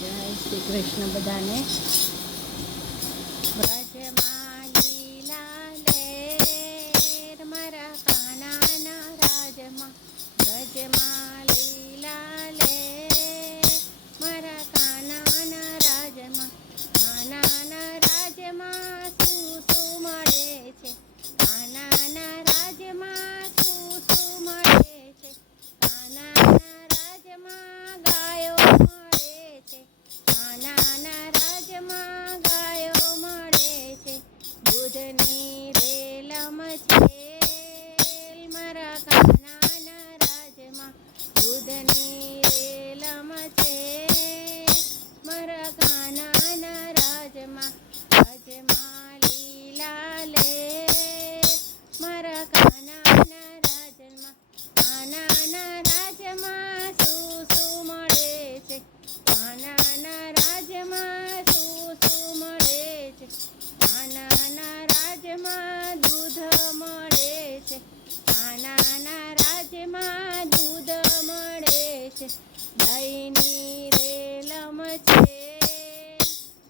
જય શ્રી કૃષ્ણ બધાને. વ્રજમાં લીલા લેર મારા કાનાના રાજમાં, વ્રજમાં લીલા લેર મારા કાનાના રાજમાં. કાનાના રાજમાં શું શું મળે છે? કાનાના રાજમાં શું શું મળે છે? કાનાના રાજમાં ગાયો મળે છે. કાનાના રાજમાં ગાયો મળે છે. દૂધની રેલમ છે મારા કાનાના રાજમાં. દૂધની રેલમ છે મારા કાનાના રાજમાં. રાજમાં લીલા લેર મારા કાનાના રાજમાં. કાનાના રાજમાં શું શું મળે છે? કાનાના રાજમાં શું શું મળે છે? કાનાના રાજમાં દૂધ મળે છે. કાનાના રાજમાં દૂધ મળે છે. દહીંની રેલમ છે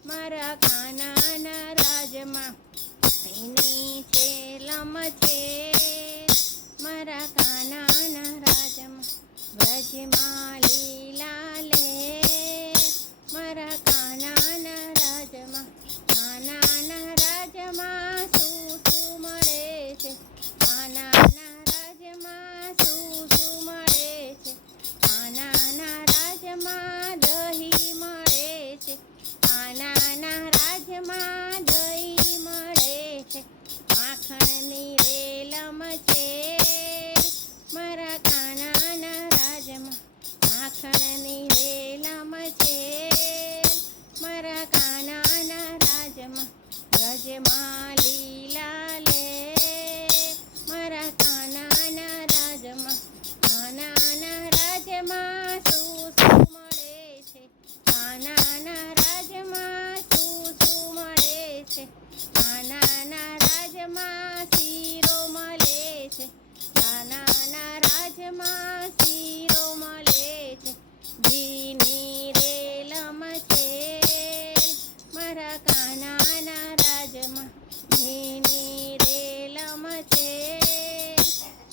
મારા કાનાના રાજમાં. દહીંની છેલમ છે મારા કાનાના રાજમાં. વ્રજમાં લીલા લેર મારા કાનાના રાજમાં. કાનાના રાજમાં શું શું મળે છે? કાનાના રાજમાં શું શું મળે છે? કાનાના રાજમાં દહીં મળે છે. કાનાના રાજમાં દહીં મળે છે. માખણની રેલમ છે મારા કાનાના રાજમાં. માખણની રેલમ છે મારા કાનાના રાજમાં. વ્રજમાં લીલા લેર મારા કાનાના રાજમાં. કાનાના રાજમાં શું શું મળે છે? કાનાના રાજમાં શું શું મળે છે? કાનાના રાજમાં શીરો મળે છે. કાનાના રાજમાં શીરો મળે છે. ઘીની રેલમ છે મારા કાનાના રાજમાં. ઘીની રેલમ છે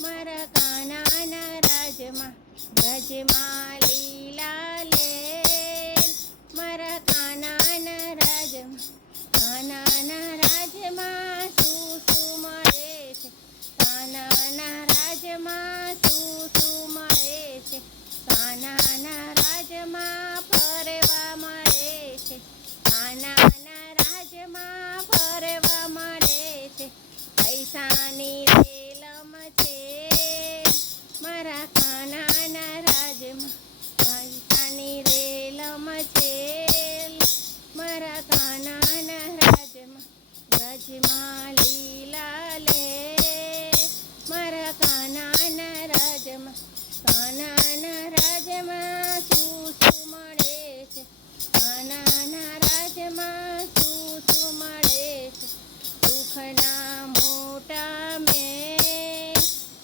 મારા કાનાના રાજમાં. વ્રજમાં લીલા લેર મારા કાનાના રાજમાં. કાનાના રાજમાં શું શું મળે છે? કાનાના રાજમાં શું શું મળે છે? કાનાના રાજમાં ફરવા મળે છે. કાનાના રાજમાં ફરવા મળે છે. પૈસાની રેલમ છે મારા કાનાના રાજમાં. પૈસાની રેલમ છે મારા કાનાના રાજમાં. વ્રજમાં લીલા લેર મારા કાનાના રાજમાં. કાનાના રાજમાં શું શું મળે છે? કાનાના રાજમાં શું શું મળે છે? સુખના મોટા મેં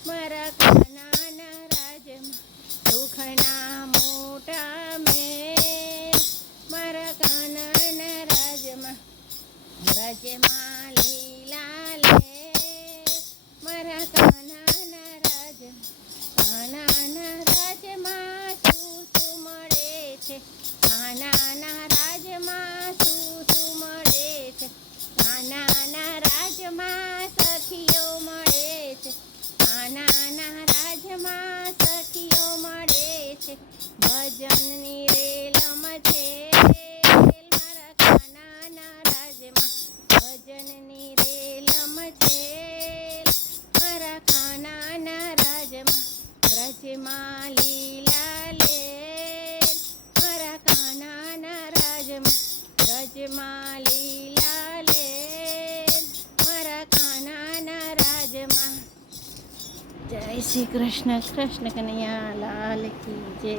મારા કાનાના રાજમાં. સુખના મોટા મેં મારા કાનાના રાજમાં. વ્રજમાં લીલા લેર મારા કાનાના રાજમાં. કાનાના રાજમાં શું શું મળે છે? કાનાના રાજમાં શું શું મળે છે? કાનાના રાજમાં સખીઓ મળે છે. કાનાના રાજમાં સખીઓ મળે છે. ભજનની રેલમ છે મારા કાનાના રાજમાં. ભજનની રેલમ છે મારા કાનાના રાજમાં. વ્રજમાં લીલા લેર મારા કાનાના રાજમાં. વ્રજમાં લીલા લેર મારા કાનાના રાજમાં. જય શ્રી કૃષ્ણ. કૃષ્ણ કનૈયા લાલ કી જય.